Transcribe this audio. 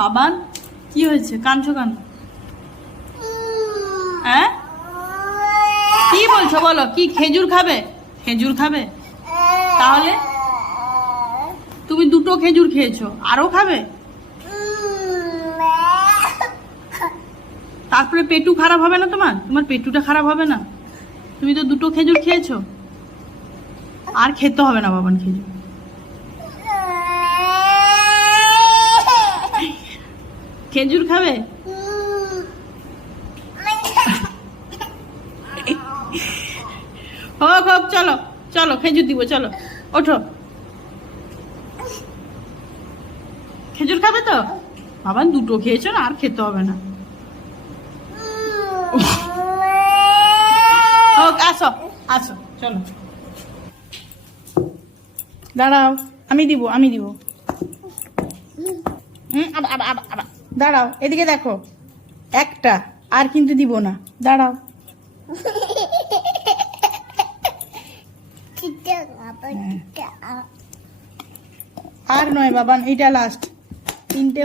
বাবান কি হয়েছে, কাঁদছো কেন? হ্যাঁ কি বলছো বলো, কি খেজুর খাবে? খেজুর খাবে? তাহলে তুমি দুটো খেজুর খেয়েছো, আরো খাবে? তারপরে পেটু খারাপ হবে না তোমার? তোমার পেটুটা খারাপ হবে না? তুমি তো দুটো খেজুর খেয়েছো, আর খেতে হবে না বাবান খেজুর। খেজুর খাবে? হোক হোক, চলো চলো খেজুর দিব, চলো ওঠো। খেজুর খাবে তো? বাবান দুটো খেয়েছো না, আর খেতে হবে না। হোক, আসো আসো, চলো। দাঁড়াও, আমি দিব, আমি দিব। দাঁড়াও, এদিকে দেখো, একটা আর কিন্তু দিব না, দাঁড়াও। আর নয় বাবান, এইটা লাস্ট, তিনটে।